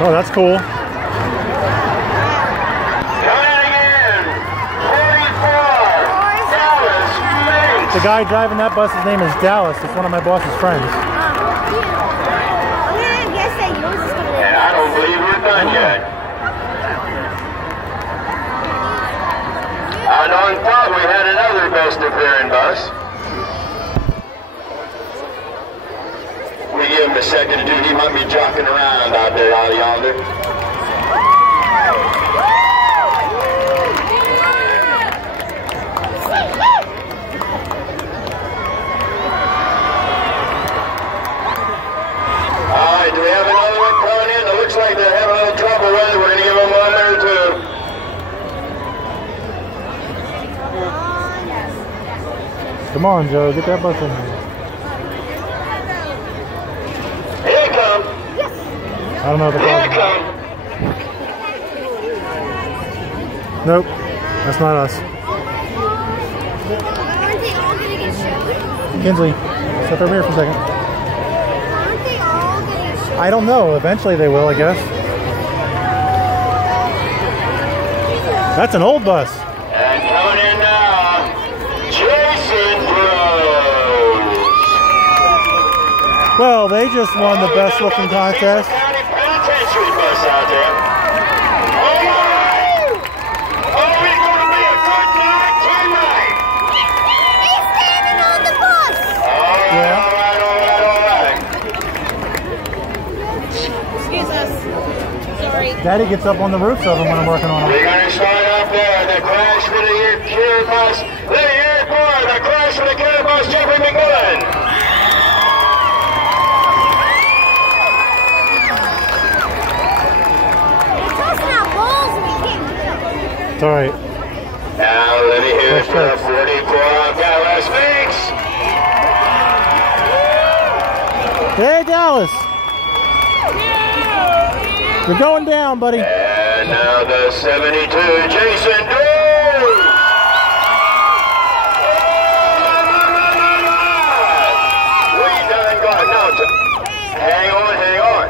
Oh, that's cool. The guy driving that bus, his name is Dallas. It's one of my boss's friends. And I don't believe we're done yet. And on top we had another best appearing bus. We give him a second to do. He might be jockeying around out there out yonder. Alright, do we have another one coming in? It looks like they're having a little trouble with it. We're going to give them one there too. Come on, Joe, get that bus in here. Here it comes. I don't know if it's Here it comes. Nope, that's not us. Aren't they all gonna get showed? Kinsley, step over here for a second. Aren't they all gonna get showed? I don't know. Eventually they will, I guess. That's an old bus. And coming in now, Jason Bros. Well, they just won the best looking contest. County Penitentiary bus out there. Oh my! Oh, it's going to be a good night tonight. He's standing on the bus! Yeah. All right. Excuse us. Sorry. Daddy gets up on the roofs of them when I'm working on them. We're going to start up there. The crash for the cure bus. The year for the crash for the cure bus, Jeffrey McMillan. It's alright. Now let me hear it for the 44 on Dallas Sphinx. Hey, Dallas. You're going down, buddy. And now the 72, Jason Drew. We done got, no, hang on.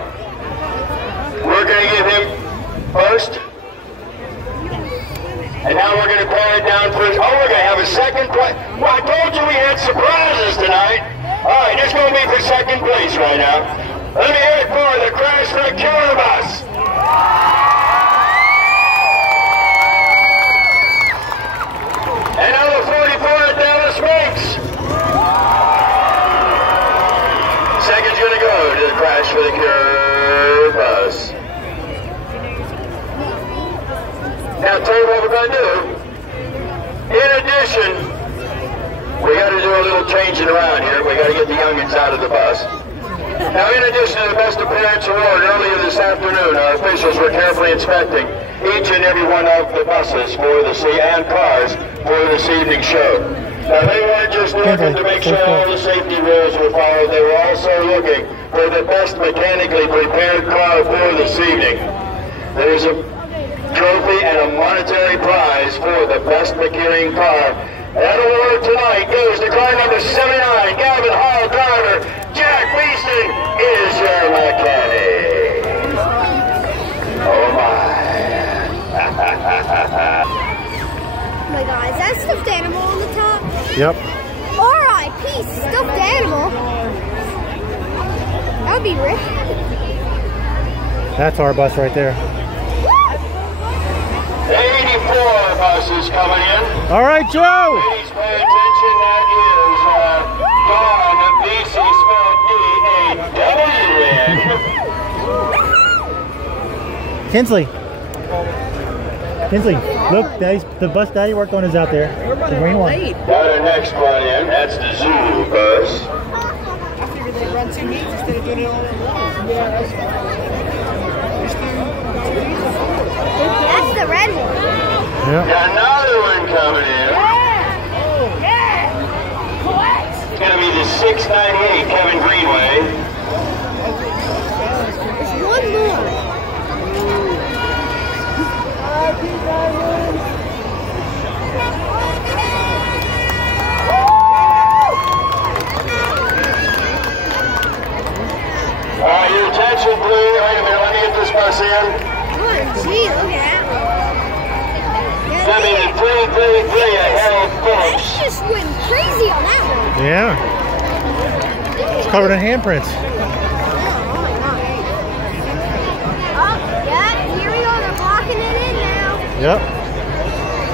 We're going to give him first. And now we're going to pare it down for, we're going to have a second place. Well, I told you we had surprises tonight. All right, it's going to be for second place right now. Let me hear it for the crash for the killer bus. And now the 44 at Dallas Sphinx. Second's going to go to the crash for the killer bus. Now, tell you what we're going to do. In addition, we got to do a little changing around here. We got to get the youngins out of the bus. Now, in addition to the Best Appearance Award, earlier this afternoon, our officials were carefully inspecting each and every one of the buses and cars for this evening's show. Now, they weren't just looking to make sure all the safety rules were followed. They were also looking for the best mechanically prepared car for this evening. There's a trophy and a monetary prize for the best mechanic car. That award tonight goes to car number 79, Gavin Hall driver. Jack Beeston is your mechanic. Oh my. Oh my god, is that a stuffed animal on the top? Yep. R.I.P. stuffed animal. That would be rich. That's our bus right there. 84 buses coming in. All right, Joe. Please pay attention. That is Dawn, BC spelled D-A-W-N. Kinsley, look, the bus Daddy worked on is out there. The green one. Got our next one in. That's the Zulu bus. I figured they'd run 2 meets instead of doing it all at once. That's the red one. Yeah. Got another one coming in. Yeah! What? It's going to be the 698 Kevin Greenway. There's one more. Your attention, please. Wait a minute, let me get this bus in 33 ahead of folks. This just went crazy on that one. Yeah. It's covered in handprints. Oh my god. Oh, yeah, here we go. They're blocking it in now. Yep.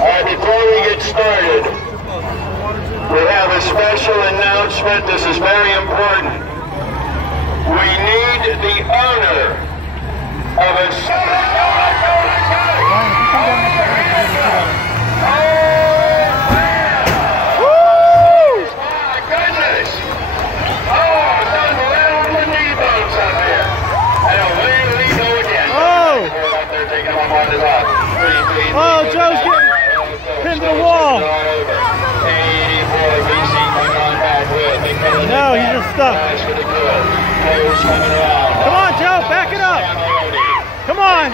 Alright, before we get started, we have a special announcement. This is very important. We need the honor of a Oh, Joe's getting pinned to the wall. No, he's just stuck. Come on, Joe, back it up. Come on.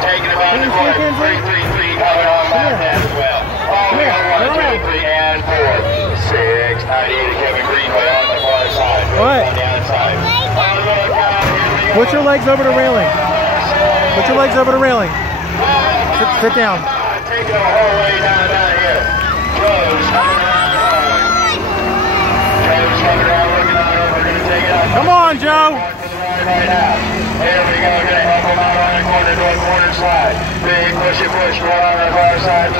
Taking about the corner. 3-3-3 coming on back as well. Oh, we got 1, 2, 3, and 4. 6, 98 Kevin Greenway on the far side. What? On the outside. Put your legs over the railing. Put your legs over the railing. Sit down. Taking the whole way down here. Joe's coming around. Joe's coming around looking on over. We're going to take it out. Come on, Joe. Right now. Here we go. Going to help him out on the corner to a corner slide. Big push right on the far side.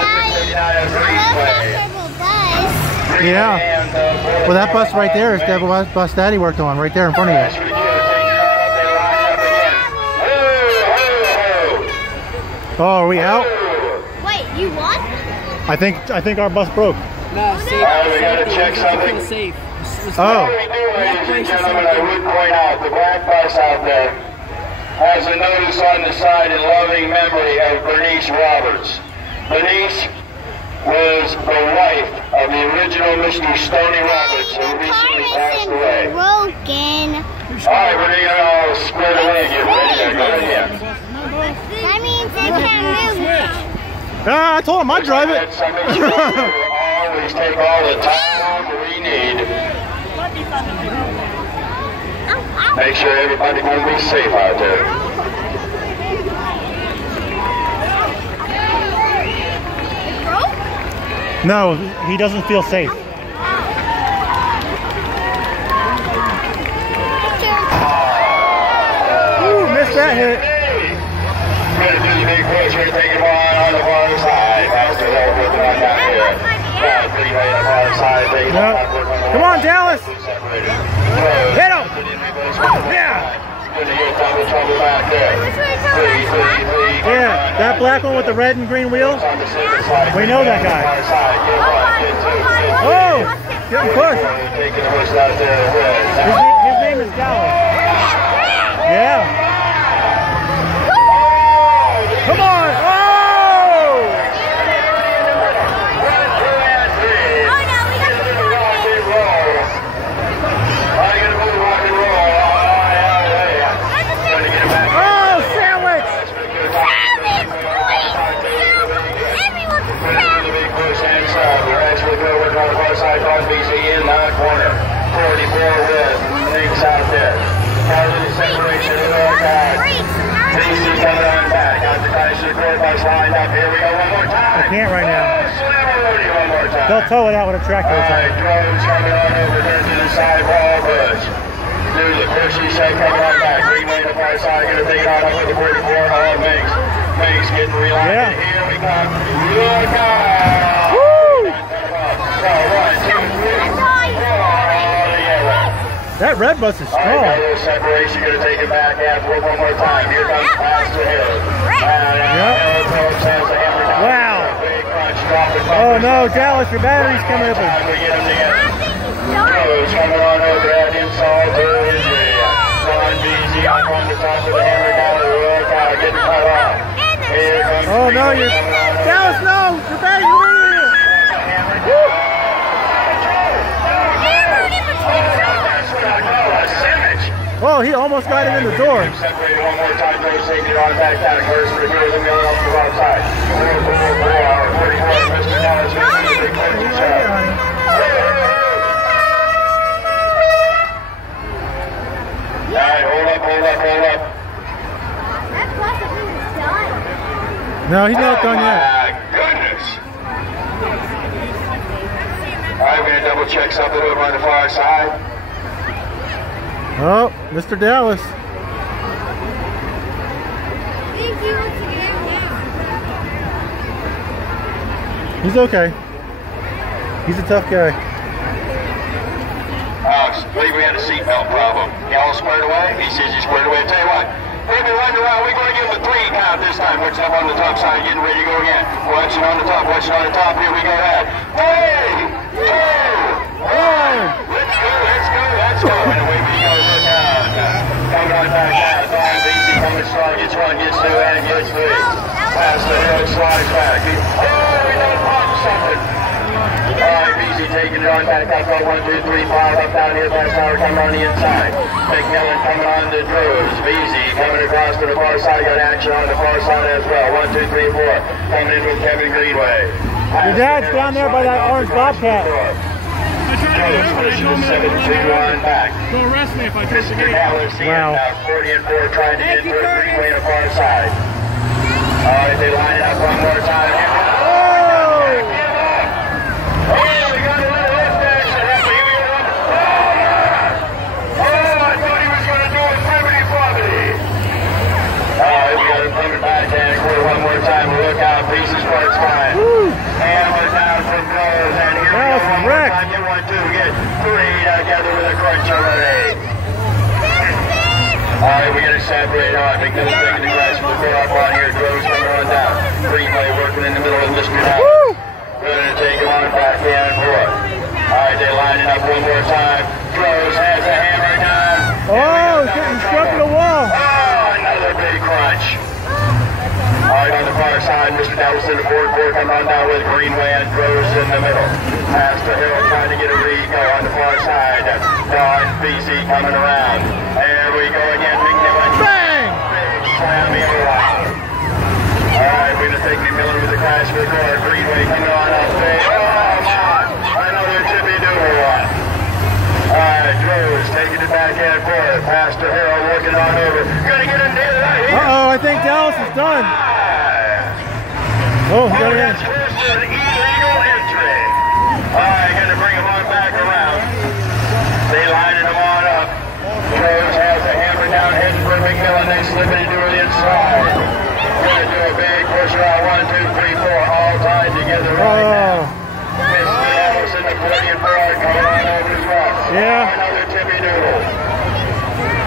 Yeah. Well, that bus right there is the bus Daddy worked on, right there in front of you. Oh, are we out? Wait, you won? I think our bus broke. No, safe. We got to check something. Safe. Oh. Ladies and gentlemen, I would point out the black bus out there has a notice on the side in loving memory of Bernice Roberts. Bernice was the wife of the original Mr. Stoney Roberts, who recently passed away. Broken. Alright, we're going to all split away again. Ready? Go ahead. That means they can't move. I told him I'd drive it. Always take all the time we need. Make sure everybody can be safe out there. No, he doesn't feel safe. Ooh, missed that hit. Going to do the big push. We're taking one on the far side. Faster there with the one down here. Pretty way on the far side. No. Come on, Dallas. Hit him. Yeah. Trouble back there. Yeah, that black one with the red and green wheels. We know that guy. Oh, getting pushed. His name is Dallas. Yeah. Come on. Oh! In that corner, 44 with things out there. Positive separation in the back. DC coming on back. Out the Kaiser Court bus lined up. Here we go one more time. I can't right now. One more time. They'll tow it out with a tractor. Alright, drones coming on over there to the side wall bush. Do the pushy shake coming on back. Greenway to the far side. Going to take it on up with the 44. Oh, Minx. Minx getting reloaded. Yeah. Here we come. Look out. Woo! So, 1, 2, 3. That red bus is strong. Alright, got a little separation. Going to take it back after one more time. Here comes Pastor Hill. Wow. Oh no, Dallas, your battery's coming up. Joe's coming on over at inside to Israel. Ron BZ up on the top of the $100 wheel car getting cut off. Here comes Oh no, you're Dallas, no! Your battery's over here! Woo! Oh, he almost got it in the door. Separated one more time, Joe's taking it on back down. Curse for the heroes and going off the wrong side. 44, Mr. Dallas, big push himself. Alright, hold up. No, he's not done yet. My goodness. All right, we're going to double check something over on the far side. Oh, Mr. Dallas. Thank you once again. He's okay. He's a tough guy. I believe we had a seatbelt problem. Y'all squared away? He says he's squared away. Tell you what, we'll be running around. We're going to give him a 3 count this time. Watching up on the top side, getting ready to go again. Watching on the top, watching on the top. Here we go at 3, 2, 1. Let's go, let's go, let's go. And away we go. Look out. Coming on back down. Don Beasy coming strong. Gets 1, gets 2, and gets 3. Pass the hill, slides back. Oh, we done popped something. Alright, Beasy taking it on back up, 1, 2, 3, 5, up down here, past tower, coming on the inside. McMillan coming on the Drews. Beasy coming across to the far side, got action on the far side as well. 1, 2, 3, 4, coming in with Kevin Greenway. Your dad's down there by that orange bobcat. I tried to do it, but I told me they'll arrest me if I touch the gate. Wow. 40 and 4 trying to get through Greenway on the far side. Alright, they line it up one more time. Oh, we got a little lift action. Oh, I thought he was going to do a primitive property. Alright, we got him coming back and quarter one more time. Look out, pieces parts fine. And we're down from close. And here we go one more time. Get 1, 2, get 3 together with a crunch already. Alright, we're going to separate on. McMillan taking the grass from the floor up on here. Groves coming on down. Greenway working in the middle of Mr. Dallas. We're going to take him on back in forth. Alright, they're lining up one more time. Groves has a hammer down. Oh, he's struck the wall. Oh, another big crunch. Alright, on the far side, Mr. Dallas in the forward court, coming on down with Greenway and Groves in the middle. Past the hill, trying to get a read. Go on the far side. Don Beasy coming around. There we go again. McMillan. Bang! Big slam in around. Alright, we're going to take McMillan with the crash for the guard. Greenway coming on up there. Oh, my! Another tippy-doodle one. Alright, Drews taking it back and forth. Pastor Harold working on over. Gonna get him near that here. Uh-oh, I think Dallas is done. Oh, he got it in. That's first an illegal entry. Alright, gonna bring him on back around. They lining him on up. Drews has a hammer down, heading for McMillan. They slip it into the inside. Gonna do a big push around. 1, 2, 3, 4, all tied together right now. Mr. Dallas in the 40 and 4 coming on over as well. Yeah. Another tippy doodle.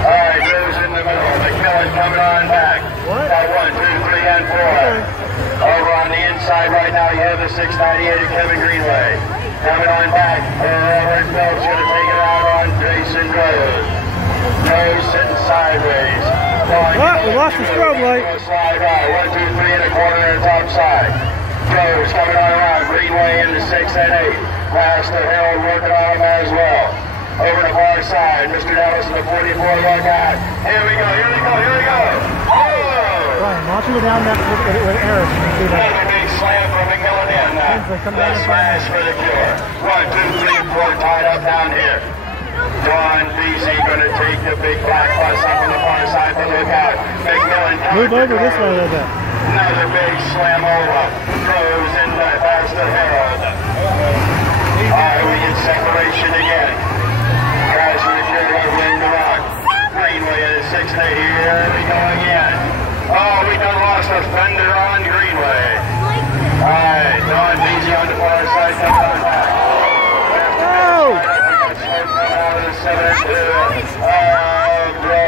Alright, Drews in the middle. McMillan coming on back. Got 1, 2, 3, and 4. Over on the inside right now, you have the 698 of Kevin Greenway. Coming on back. Robert Phelps going to take it out on Jason Rose. Rose sitting sideways. We lost the strobe light. Slide right. 1, 2, 3 in the corner and top side. Rose coming on around. Greenway in the 6 and 8. Past the hill, working on him as well. Over the far side, Mr. Dallas in the 44 look out. Here we go, here we go, here we go. Oh! Brian, why don't you go down that with Eric? Another big slam from McMillan in. The smash for the cure. 1, 2, 3, 4, tied up down here. Don Beasy going to take the big black bus up on the far side, but look out. McMillan move over this way a little bit. Another big slam over. Throws in the Pastor Harold. Alright, we get separation again. Crash for the cure over in the rock. Greenway at a 6 and 8. Here we go again. Oh, we done lost a fender on Greenway. Alright, Don Beasy on the far side, coming on back. Oh! Out of the 7 and 2. Oh, bro.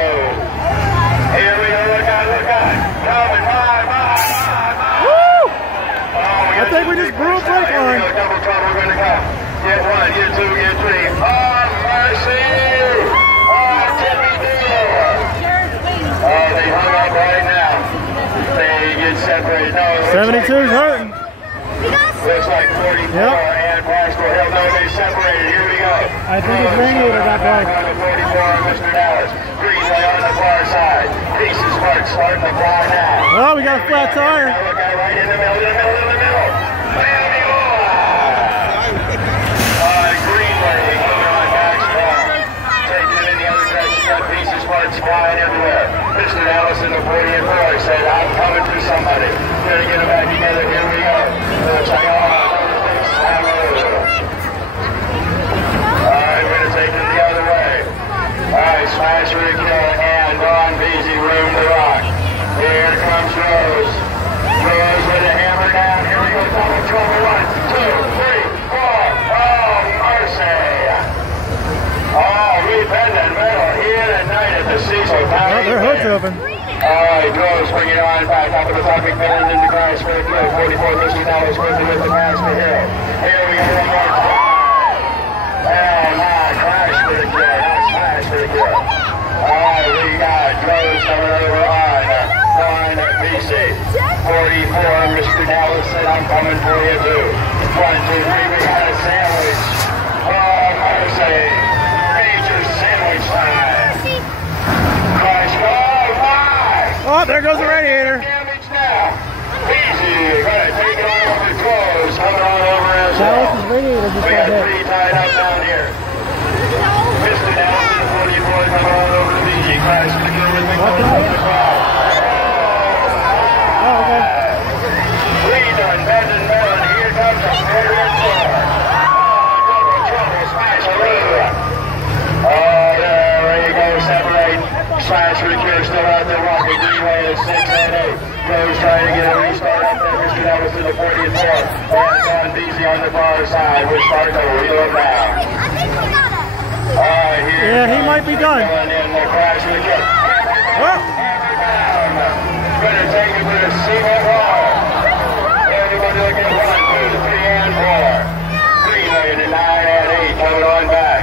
Here we go, look out, look out. Coming, Woo! I think we just blew a brake line. Double trouble going to come. Get 1, get 2, get 3. Oh, mercy! Oh, tippy doodle. Oh, they hung up right now. They get separated. No, 72's hurting. Looks like 44 and Pastor Hill. No, they separated. Here we go. I think his ringleader got back. On the 44, Mr. Dallas. Greenway on the far side. Pieces starting to fly now. Oh, we got a flat tire. Now look out right in the middle, in the middle, in the middle. There you are. Greenway coming on back strong. Taking it in the other direction. Got pieces parts flying everywhere. Mr. Allison, the 40 and 4, said, I'm coming for somebody. Gonna get them back together. Here we go. Looks like, alright, we're gonna take it the other way. Alright, smash for the kill, and Ron Beasy, room to rock. Here comes Rose. Rose with a hammer down. Here we go, double trouble. 1, 2, 3, 4. Oh, mercy. Oh, we've been in the middle here tonight at the Cecil. Oh, their hood's open. Alright, Rose bringing it on back. Up to the top, McMillan into Christ for the kill. 44 $50 with the pass to Hill. Here we go, one more time. Oh, my, Christ for the kill. Not smash for the kill. Alright, we got Rose coming over on BC. 44, Mr. Dallas said, I'm coming for you too. 1, 2, 3, we got a sandwich. Oh, mercy. Major sandwich time. Christ, oh my! Oh, there goes the radiator. Damage now. Easy, gonna take it on over close. Coming on over as well. Dallas's radiator just We got got hit. 3 tied up down here. Mr. Dallas and the 44 coming on over to BG. Christ, the kill with McMillan from the crowd. Oh, okay. Redone, Benton, Mellon, here comes the 40 and 4. Double trouble, smash, oh, there you go, separate. Smash for the cure, still out there, walking Greenway at 6 and 8. Rose trying to get a restart up there. Mr. Dallas in the 40 and 4. And Don Beasy on the far side. We're starting to reel him down. Here Yeah, he might be done. in the crash for the cure. Oh. Gonna take it with a single wall. Everybody look at 1, 2, 3, and 4. Greenway to 9 and 8 coming on back.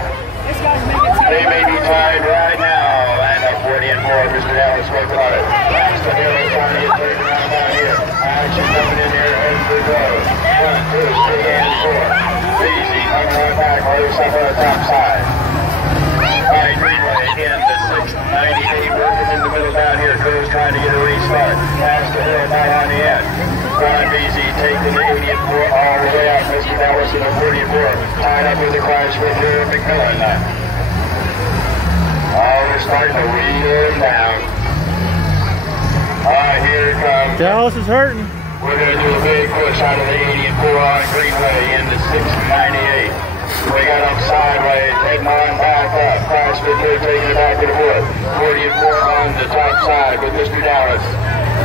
They may be tied right now. And a 40 and 4, Mr. Dallas working on it. That's the hero trying to get turned around down here. Action coming in here as we go. 1, 2, 3, and 4. Easy coming on back. There's something on the top side. Alright, Greenway in the 698 working in the middle down here. Cruz trying to get a restart. Pass the hill down on the end. Ron Beasy taking the 80 and 4 all the way out. Mr. Dallas in the 40 and 4. Tied up with the crash with McMillan. Oh, we're starting to wheel him down. Alright, here it comes. Dallas is hurting. We're going to do a big push out of the 80 and 4 on Greenway into 698. We got him sideways, heading on back up. Crash with here, taking it back to the wood. 40 and 4 on the top side with Mr. Dallas.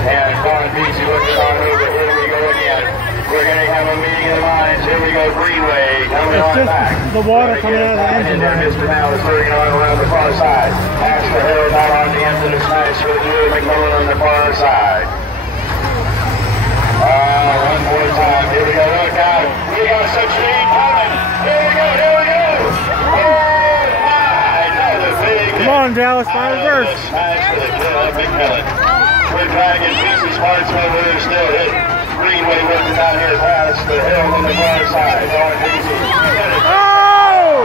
And Don Beasy looking on over. Here we go again. We're going to have a meeting of the minds. Here we go, Greenway coming on back. The water coming out of the engine. There, Mr. Dallas looking on around the far side. Pass the hill down on the end of the smash for Drew McMillan on the far side. One more time. Here we go. Look out. We got such lead coming. Here we go. Here we go. Oh, my. Another big hit. Come on, Dallas, fire reverse. Smash for the kill of McMillan. We're dragging pieces, parts over there still hit. Greenway working down here past the hill on the far side. Going easy. Oh!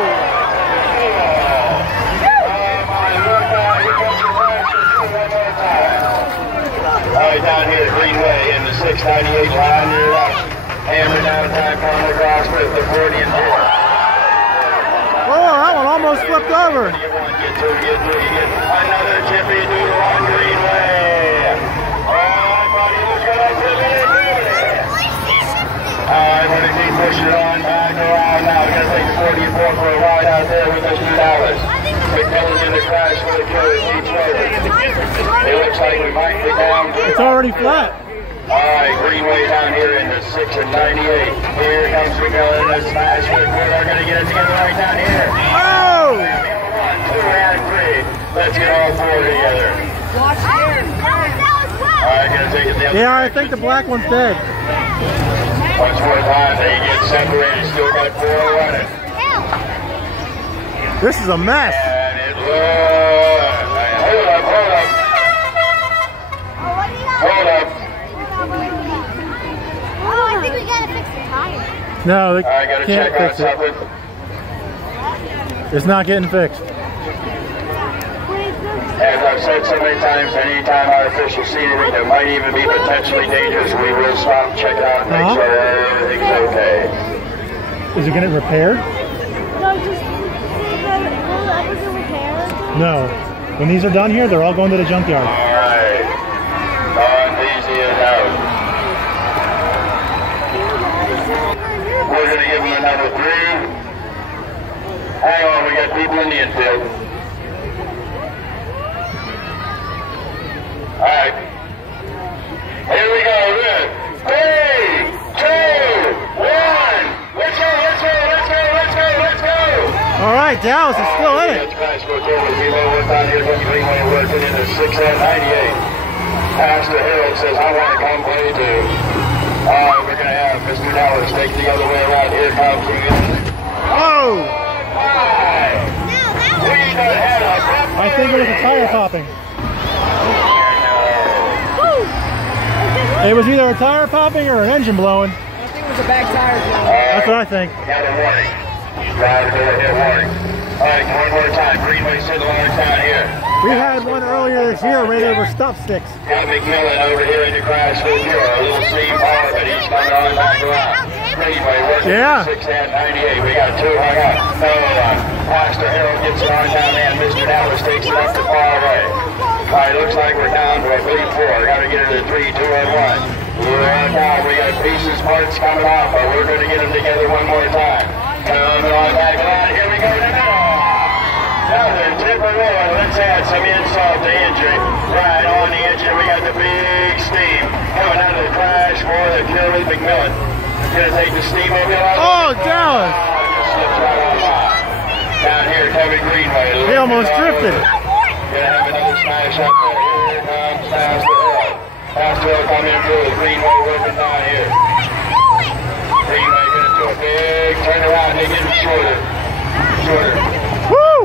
Alright, down here, Greenway in the 698 line to your left. Hammer down time on the cross with the 40 and 4. Oh, that one almost flipped over. Get 1, get 2, get 3, get another chippy doodle on Greenway. Oh, I thought he was going to do it. Alright, we're going to keep pushing it on back around now. We're going to take the 40 and 4 for a ride out there with Mr. Dallas. McMillan in the crash for the kill. It keeps working. It looks like we might be down. It's already flat. Alright, Greenway down here in the 6 and 98. Here comes McMillan in the smash for the kill. They're going to get it together right down here. Oh! 1, 2, and 3. Let's get all 4 together. Watch here. Alright, going to take it down. Yeah, I think the black one's dead. Once more time, they get separated. Still got 4 running. This is a mess. And it looks... Hold up, hold up. Hold up. Oh, I think we gotta fix the tire. No, they I gotta can't check out fix it. something. It's not getting fixed. As I've said so many times, anytime our officials see anything that might even be potentially dangerous, we will stop, check it out, and make sure everything's okay. Is it getting repaired? No, just will it ever get repaired? No. When these are done here, they're all going to the junkyard. Alright. Don Beasley is out. We're going to give him a number 3. Hang on, we got people in the infield. Alright. Here we go. 3, 2, 1. Let's go, let's go, let's go, let's go, let's go. All right, Dallas is still in it. Pastor Harold says, I want to come play too. We're going to have Mr. Dallas take the other way around. Here comes he. Oh! I think it was a tire popping. It was either a tire popping or an engine blowing. I think it was a back tire blowing. That's what I think. Got a warning. Driver door hit warning. All right, one more time. Greenway City Lawrence down here. We had one earlier this year right over stop sticks. Got McMillan over here in the crash with you. A little steam bar, but he's coming on back around. Greenway working 698. We got 2 hung up. No, Pastor Harold gets it on down there. Mr. Dallas takes it up the far way. All right, looks like we're down to a 3-4. Got to get it to 3, 2, and 1. Right now, we got pieces, parts coming off, but we're going to get them together one more time. Coming on back around. Here we go to the middle. Now then, tip and roll. Let's add some insult to injury. Right on the engine, we got the big steam coming out of the crash for the Curly McMillan. Going to take the steam over. Oh, Dallas! Slips right on by. Down here, Kevin Greenway. He almost drifted. Gonna have another smash up there. Here comes Pastor Hill. Pastor Hill coming through. Greenway working down here. Greenway gonna do a big turnaround. They getting shorter. Shorter. Woo!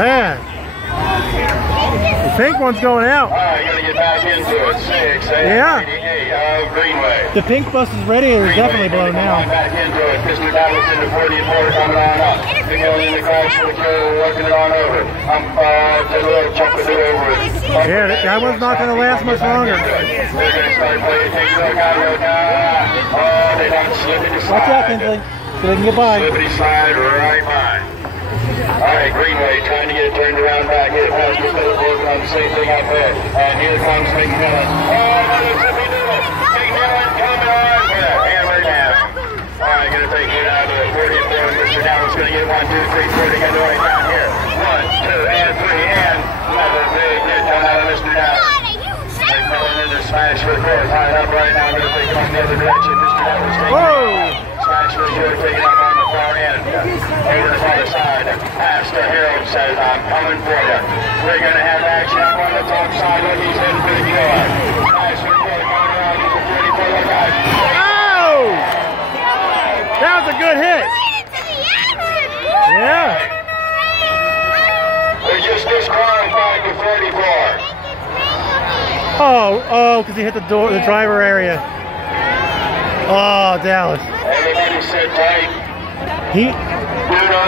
Man. The pink one's going out. Alright, gonna get back into it. 6, 8, Yeah. 88 of Greenway. The pink bus is ready. It's definitely blown now. Back into it. Mr. Dallas in the 44 coming on up. McMillan in the crash for the Curly, working it on over. Just a little jump with it over it. Yeah, that one's not going to last much longer. They're going to start playing. Take a look out. Oh, they don't slip it slide. Watch out, Kinsley, so they can get by. Slippity slide right by. All right, Greenway trying to get it turned around back here. Past the middle, working on the same thing out there. And here comes McMillan. Oh, another zippy doodle. McMillan coming on there. Hammer down. All right, going to take it out of the 44. Mr. Dallas going to get 1, 2, 3, 4 together right down here. 1, 2, and 3, and another big hit down out of Mr. Dallas. McMillan in the smash for the course. Tied up right now. Going to take it on the other direction. Mr. Dallas taking it. Smash for the course, taking it up on the far end. Over to the other side. Pastor Harold says, I'm coming for you. We're going to have action up on the top side. Look, he's heading for the killer. Smash for the course. Coming around. He's a 34. Look out. Oh! That was a good hit. Yeah. We're just disqualified to 44. Oh, because he hit the door, the driver area. Oh, Dallas. Everybody sit tight. He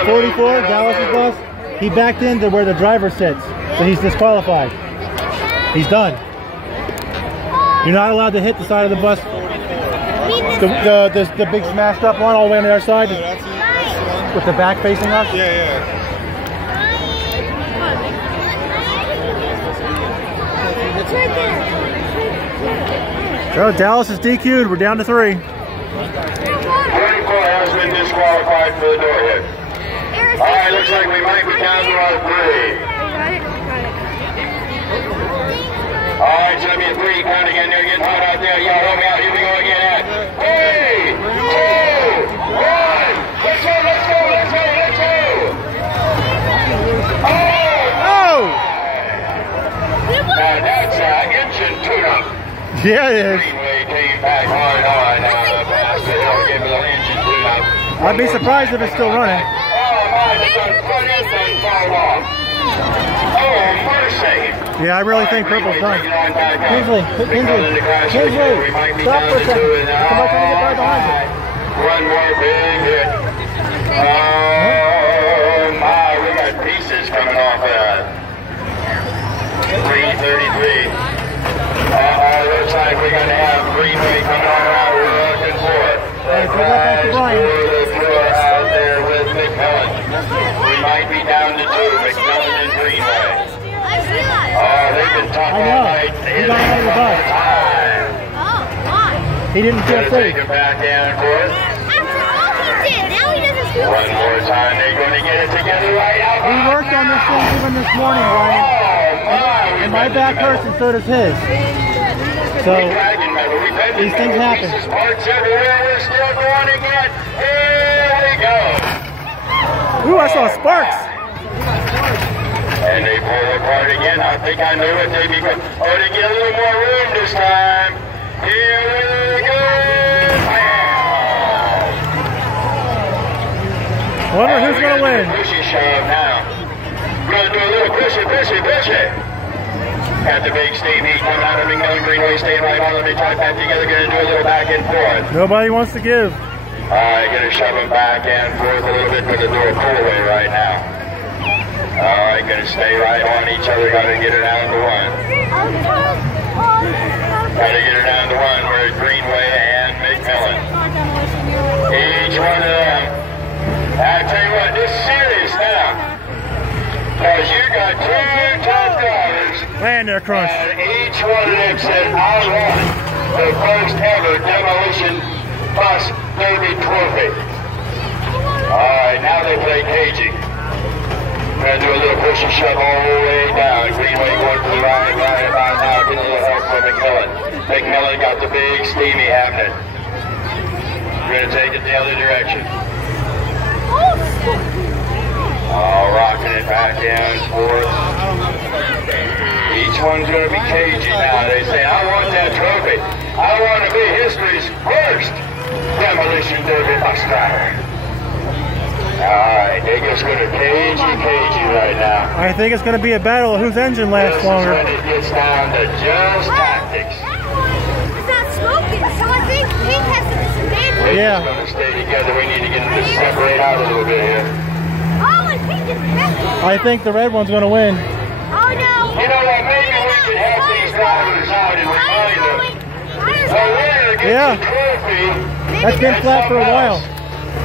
44, Dallas's bus. He backed into where the driver sits, so he's disqualified. He's done. You're not allowed to hit the side of the bus. The big smashed up one all the way on the other side, with the back facing us. Yeah. It's right there. So Dallas is DQ'd. We're down to 3. 44 has been disqualified for the door hit. All right, looks like we might be down to our 3. All right, so let me 3 count again. They're getting hot out there. Y'all help me out. Here we go again. 3, 2, 1. Let's go, let's go, let's go, let's go. Oh! Now that's engine tune-up. Yeah, it is. Greenway came back hard on. Pastor Hill gave me the engine tune-up. I'd be surprised if it's still running. Oh, my, the front end thing fell off. Oh, mercy. Yeah, I really think purple's done. Kinsley, stop for a second. Somebody trying to get right behind you. One more big hit. Oh, my, we got pieces coming off of that. 333. Looks like we're going to have Greenway coming on around. We're looking for it. The crash for the floor out there with McMillan. might be down to 2, McMillan and Greenway. I realized. Oh, they've been tough all night. He got out of the bus. Oh, why? He didn't feel Gonna take safe. him back and forth. After all he did, now he doesn't feel One more time, they're going to get it together right out. We worked on this thing even this morning, Oh, Ryan. my. And my back hurts and so does his. So, these things happen. Parts everywhere, we're still going again. Here we go. Ooh, I saw sparks. And they pull apart again. I think I know what they become. Oh, they get a little more room this time. Here we go. Wonder who's going to win. Pushy shove now. We're going to do a little pushy. Got the big steam heat coming out of McMillan Greenway, staying right on. Let me tie that together. Going to do a little back and forth. Nobody wants to give. All right, going to shove them back and forth a little bit. Going to do a pull away right now. All right, going to stay right on each other. Got to get her down to 1. Got to get her down to 1. We're at Greenway and McMillan. Each one of them. I tell you what, this is serious now. Because you got 2 tough drivers. Man, they're crunch. And each one of them said, I want the first ever demolition bus derby trophy. Alright, now they play caging. We're going to do a little push and shove all the way down. Greenway going to the right about now. Getting a little help from McMillan. McMillan got the big steamy happening. We're going to take it the other direction. Oh, rocking it back and forth. Each one's going to be cagey now. They say, I want that trophy. I want to be history's first demolition derby bus driver. All right, they're just going to cagey right now. I think it's going to be a battle of whose engine lasts longer. This is when it gets down to just tactics. It's not smoking, so I think Pink has a disadvantage. Yeah. They're just going to stay together. We need to get them to separate out a little bit here. Oh, and Pink is better. I think the red one's going to win. Oh, no. You know what, maybe we could help these drivers out and remind them. The winner gets the trophy. That's been flat for a while.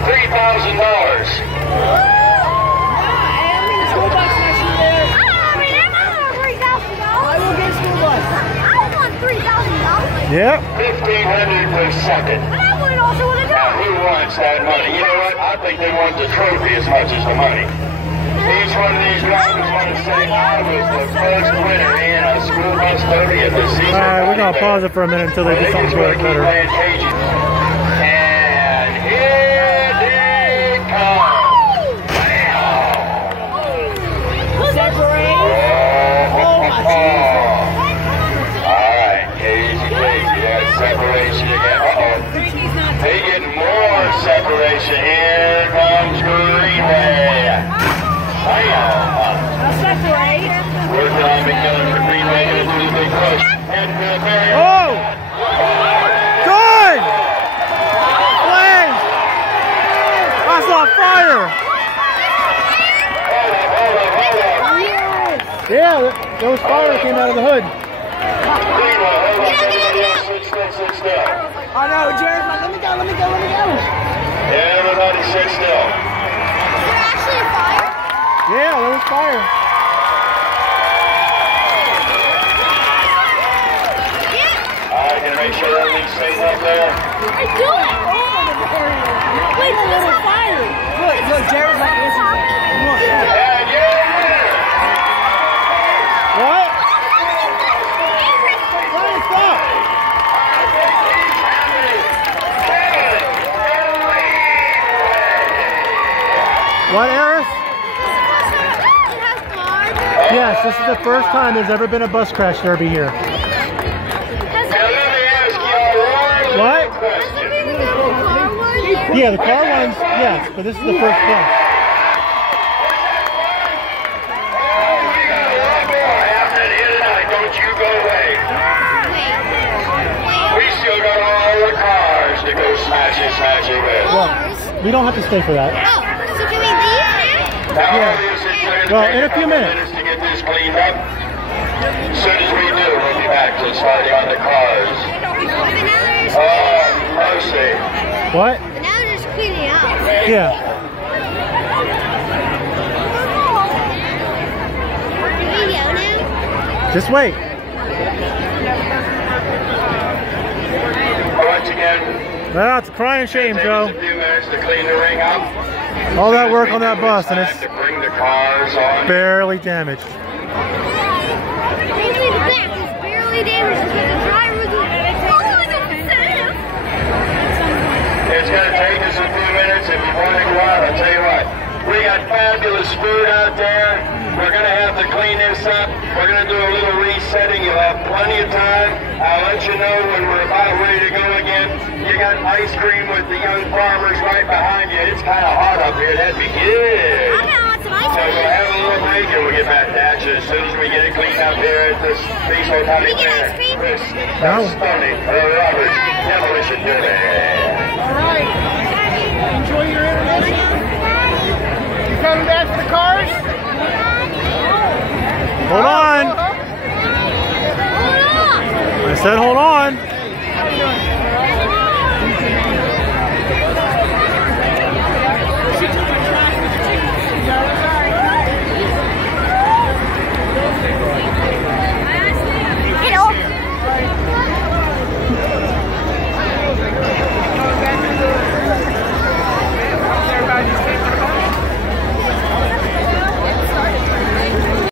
$3,000. I'm in the school bus next year. I want $3,000. I will get school bus. I want $3,000. Yep. $1,500 per second. But I would also want to Now, who wants that money? You know what? I think they want the trophy as much as the money. Each one of these drivers want to say, I was the first winner in a school bus derby at the season. Alright, we're going to pause it for a minute until they do something to it better. And here they come. Separate. Oh, alright, cagey. That's separation again. They get more separation. Here comes Greenway. Now separate. Working on McMillan for Greenway. Going to do the big push. And Oh! Good! Flame! I saw fire! Yeah, there was fire that came out of the hood. Sit still. Oh no, Jared's like, let me go. Everybody sit still. Is there actually a fire? Yeah, there was fire. I can make sure everything stays up there. I do it! Wait, this is fire! Look, Jared's like, listen. Look. And you're a winner. What? What is that? What, Eris? It has bars. Yes, this is the first time there's ever been a bus crash derby here. Now let me ask you one What? question. Yeah, the car ones, yes, but this is the first one. Don't you go away. We still got all the cars to go smash it with. Bars? We don't have to stay for that. Oh, so can we leave now? Now, Yeah. obviously, it's going to Well, take in a few minutes. To get this cleaned up. As soon as we do, we'll be back to starting on the cars. But now they're just Oh, mercy. What? But now they're just cleaning up. Yeah. Just wait. Once again, No, it's a crying shame, Joe. a few minutes to clean the ring up. All that work on that bus, and Time it's to bring the cars on. barely damaged. Mainly the back is barely damaged because the driver was following the incentive. It's going to take us a few minutes. If you want to go out, I'll tell you what. We got fabulous food out there. We're going to have to clean this up. We're going to do a little resetting. You'll have plenty of time. I'll let you know when we're about ready to go again. You got ice cream with the young farmers right behind you. It's kind of hot up here. That'd be good. I want some ice So cream. we'll have a little break and we'll get back to action as soon as we get it cleaned up here at this Cecil County Can we get Fair. ice cream? Chris, No. Stoney, Roberts, Demolition Derby. Enjoy your intermission. You coming back for the cars? Hold on. Hold on. I said hold on.